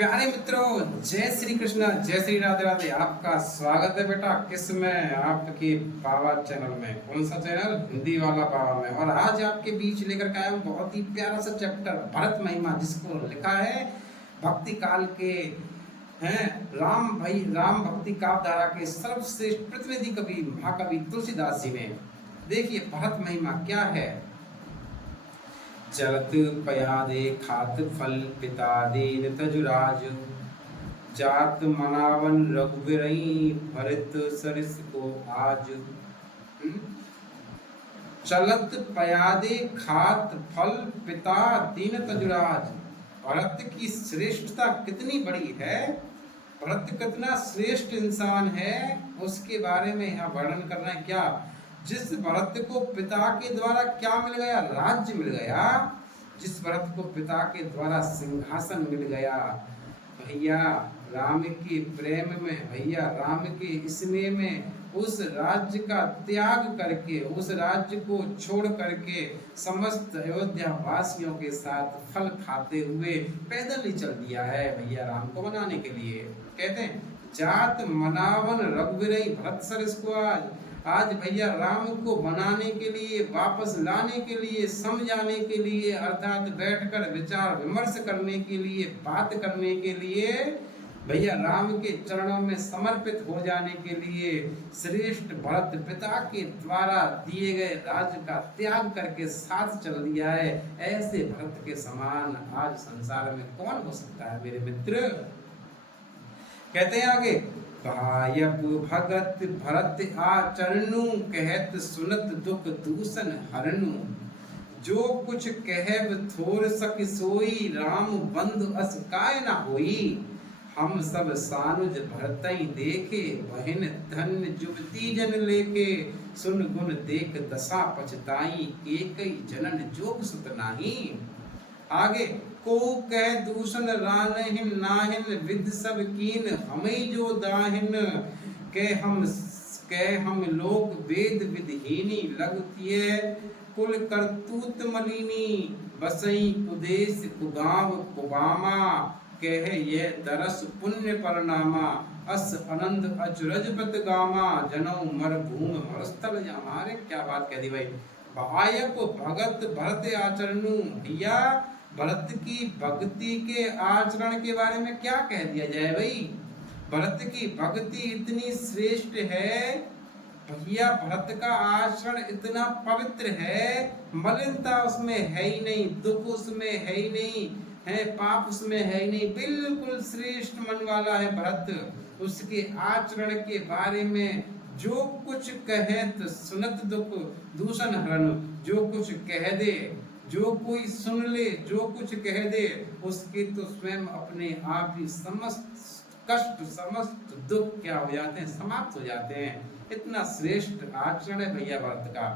प्यारे मित्रों, जय श्री कृष्ण, जय श्री राधे राधे। आपका स्वागत है बेटा किस में, आपके बाबा चैनल में। कौन सा चैनल? हिंदी वाला बाबा में। और आज आपके बीच लेकर के आया हूँ बहुत ही प्यारा सा चैप्टर भरत महिमा, जिसको लिखा है भक्ति काल के हैं राम भक्ति काव्य धारा के सर्वश्रेष्ठ प्रतिनिधि कवि महाकवि तुलसीदास जी ने। देखिए भरत महिमा क्या है। चलत पयादे खात फल पिता दीन तजुराज, जात मनावन रघुवीरई भरत सरिस को आज। चलत पयादे खात फल पिता दीन तजुराज। भरत की श्रेष्ठता कितनी बड़ी है, भरत कितना श्रेष्ठ इंसान है, उसके बारे में यहाँ वर्णन करना है। क्या जिस भरत को पिता के द्वारा क्या मिल गया? राज्य मिल गया। जिस भरत को पिता के द्वारा सिंहासन मिल गया, भैया राम के प्रेम में, भैया राम के स्नेह में उस राज्य का त्याग करके, उस राज्य को छोड़ करके समस्त अयोध्या वासियों के साथ फल खाते हुए पैदल ही चल दिया है भैया राम को मनाने के लिए। कहते हैं जात मनावन रघुवीरई भरत सरिस को आज भैया राम को बनाने के लिए, वापस लाने के लिए, समझाने के लिए, अर्थात बैठकर विचार विमर्श करने के लिए, बात करने के लिए, भैया राम के चरणों में समर्पित हो जाने के लिए श्रेष्ठ भरत पिता के द्वारा दिए गए राज्य का त्याग करके साथ चल दिया है। ऐसे भरत के समान आज संसार में कौन हो सकता है मेरे मित्र। कहते हैं आगे, भायब भगत भरत आचरणु, कहत सुनत दुख दूषण हरनु। जो कुछ कहब थोर सक सोई, राम बंधु अस काय न होई। हम सब सानुज भरतई देखे, बहन धन्य जुबती जन लेके। सुन गुण देख दशा पछताई, एकई जनन जोग सुत नाही। आगे, को कह दूषण रानहिन नाहिन, विद सब कीन हमें जो दाहिन। कह हम लोग वेद विदहीनी, लगतिये कुल करतूत मलिनी। बसई कुदेश कुगांव कुबामा, कह ये दरस पुण्य परनामा। अस अनंद अचरजपत गामा, जनऊ मर भूम मरस्थल जामा। रे क्या बात कह दी भाई। भायप भगत भरत आचरणु, भैया भरत की भक्ति के आचरण के बारे में क्या कह दिया जाए भाई। भरत की भक्ति इतनी श्रेष्ठ है भैया, भरत का आचरण इतना पवित्र है, मलिनता उसमें है ही नहीं, दुख उसमें है ही नहीं है, पाप उसमें है ही नहीं, बिल्कुल श्रेष्ठ मन वाला है भरत। उसके आचरण के बारे में जो कुछ कहे तो सुनत दुख दूषण हरण। जो कुछ कह दे, जो कोई सुन ले, जो कुछ कह दे, उसके तो स्वयं अपने आप ही समस्त कष्ट, समस्त दुख क्या हो जाते हैं, समाप्त हो जाते हैं। इतना श्रेष्ठ आचरण है भैया भरत का।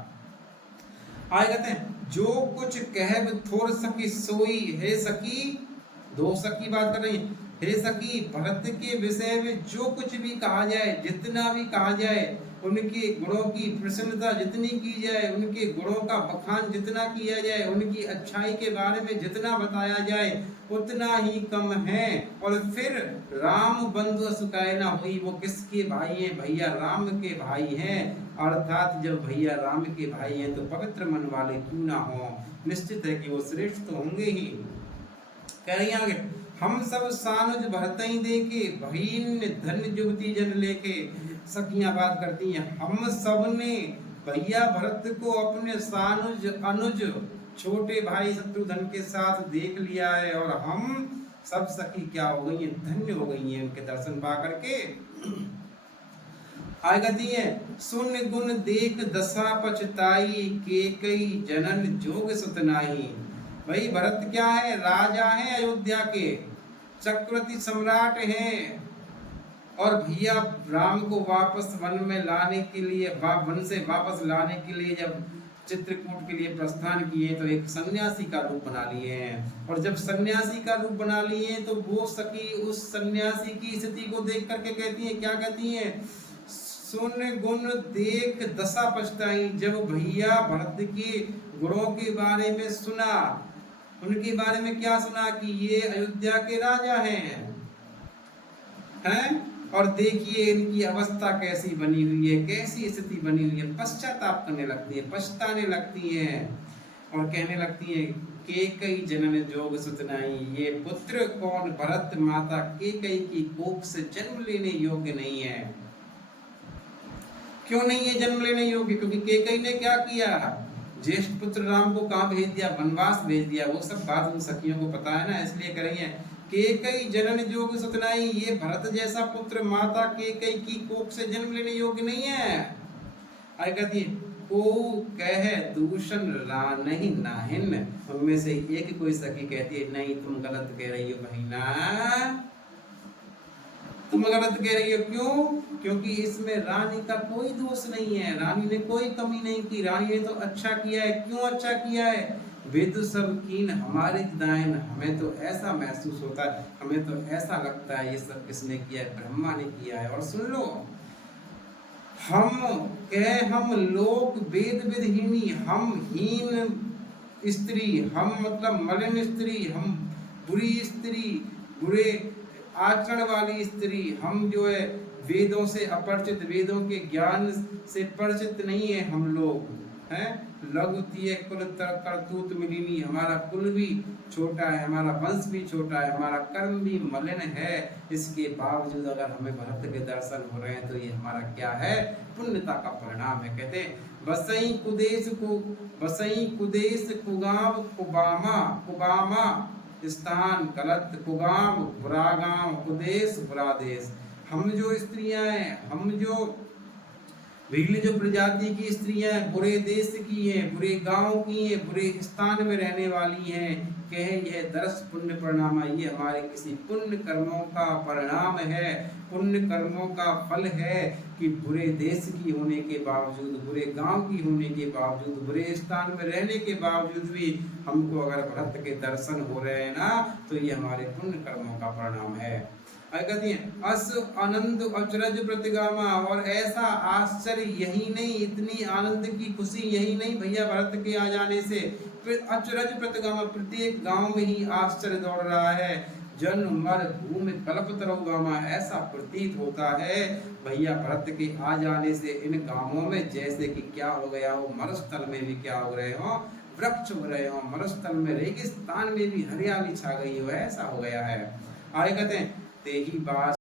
आगे कहते हैं जो कुछ कहब थोर सकी सोई। हे सखी, दो सखी बात कर रही, हे सखी भरत के विषय में जो कुछ भी कहा जाए, जितना भी कहा जाए, उनके गुणों की प्रसन्नता जितनी की जाए, उनके गुणों का बखान जितना किया जाए, उनकी अच्छाई के बारे में जितना बताया जाए उतना ही कम है। और फिर राम बंधु सुकाय ना हुई। वो किसके भाई हैं? भैया राम के भाई हैं। अर्थात जब भैया राम के भाई हैं तो पवित्र मन वाले क्यों ना हो, निश्चित है कि वो श्रेष्ठ तो होंगे ही। कह रही आगे, हम सब सानुज भरतई देखे, भईन धन्य जुबती जन लेके। सखियां बात करती हैं, हम सब ने भैया भरत को अपने सानुज अनुज छोटे भाई शत्रुघ्न के साथ देख लिया है, और हम सब सखी क्या हो गई हैं? धन्य हो गई हैं उनके दर्शन पा करके। आगती है, सुन गुण देख दशा पछताई, के कई जनन जोग सुत नाही। भाई भरत क्या है? राजा है अयोध्या के, चक्रवर्ती सम्राट हैं। और भैया राम को वापस वन में लाने के लिए, वन से वापस लाने के लिए जब चित्रकूट के लिए प्रस्थान किए तो एक सन्यासी का रूप बना लिए हैं। और जब सन्यासी का रूप बना लिए तो वो सखी उस सन्यासी की स्थिति को देख करके कहती हैं, क्या कहती हैं? सुन गुण देख दशा पछताई। जब भैया भरत के गुणों के बारे में सुना, उनके बारे में क्या सुना कि ये अयोध्या के राजा हैं, और देखिए इनकी अवस्था कैसी बनी हुई है, कैसी स्थिति बनी हुई है। पश्चाताप करने लगती है, पछताने लगती हैं और कहने लगती हैं केकई जनन जोग सुतनाई, ये पुत्र कौन भरत माता केकई की कोख से जन्म लेने योग्य नहीं है। क्यों नहीं है जन्म लेने योग्य? क्योंकि केकई ने क्या किया, ज्येष्ठ पुत्र राम को कहाँ भेज दिया, वनवास भेज दिया। वो सब बात उन सखियों को पता है ना, इसलिए करेंगे केकई जनन जोग सुतनाई, ये भरत जैसा पुत्र माता केकई की कोख से जन्म लेने योग्य नहीं है। आगे कहती है को कह दूषण नहीं नाहिन, उनमें से एक कोई सखी कहती है नहीं तुम गलत कह रही हो बहिना, तुम गलत कह रही हो। क्यों? क्योंकि इसमें रानी का कोई दोष नहीं है, रानी ने कोई कमी नहीं की, रानी ने तो अच्छा किया है। क्यों अच्छा किया है? वेद सब कीन हमारे दायन, हमें तो ऐसा महसूस होता है, हमें तो ऐसा लगता है ये सब किसने किया है, ब्रह्मा ने किया है। और सुन लो, हम लोक वेद विदहीनी, हम हीन स्त्री, हम मतलब मलिन स्त्री, हम बुरी स्त्री, बुरे आचरण वाली स्त्री, हम जो है वेदों से अपरिचित, वेदों के ज्ञान से परिचित नहीं है हम लोग हैं। लघुतीय कुल करतूत मिलिनी, हमारा कुल भी छोटा है, हमारा वंश भी छोटा है, हमारा कर्म भी मलिन है। इसके बावजूद अगर हमें भरत के दर्शन हो रहे हैं तो ये हमारा क्या है, पुण्यता का परिणाम है। कहते हैं बसई कुदेश कुगाव कुबामा स्थान गलत, कुगाम बुरा गांव, कुदेश बुरा देश। हम जो स्त्रियां हैं, हम जो भिगली जो प्रजाति की स्त्रियां बुरे देश की हैं, बुरे गांव की हैं, बुरे स्थान में रहने वाली हैं, कहे यह दरस पुण्य परिणाम, ये हमारे किसी पुण्य कर्मों का परिणाम है, पुण्य कर्मों का फल है कि बुरे देश की होने के बावजूद, बुरे गांव की होने के बावजूद, बुरे स्थान में रहने के बावजूद भी हमको अगर भरत के दर्शन हो रहे हैं ना, तो ये हमारे पुण्य कर्मों का परिणाम है। कहती हैं अस आनंद अचरज प्रतिगामा, और ऐसा आश्चर्य यही नहीं, इतनी आनंद की खुशी यही नहीं भैया भरत के आ जाने से, फिर अचरज प्रतिगामा, प्रत्येक गांव में ही आश्चर्य दौड़ रहा है। जन मर भूमि कल्प तरोगामा, ऐसा प्रतीत होता है भैया भरत के आ जाने से इन गांवों में जैसे कि क्या हो गया हो, मरुस्थल में भी क्या हो रहे हो, वृक्ष हो रहे हो, मरुस्थल में रेगिस्तान में भी हरियाली छा गई हो, ऐसा हो गया है। आगे कहते हैं तेही बात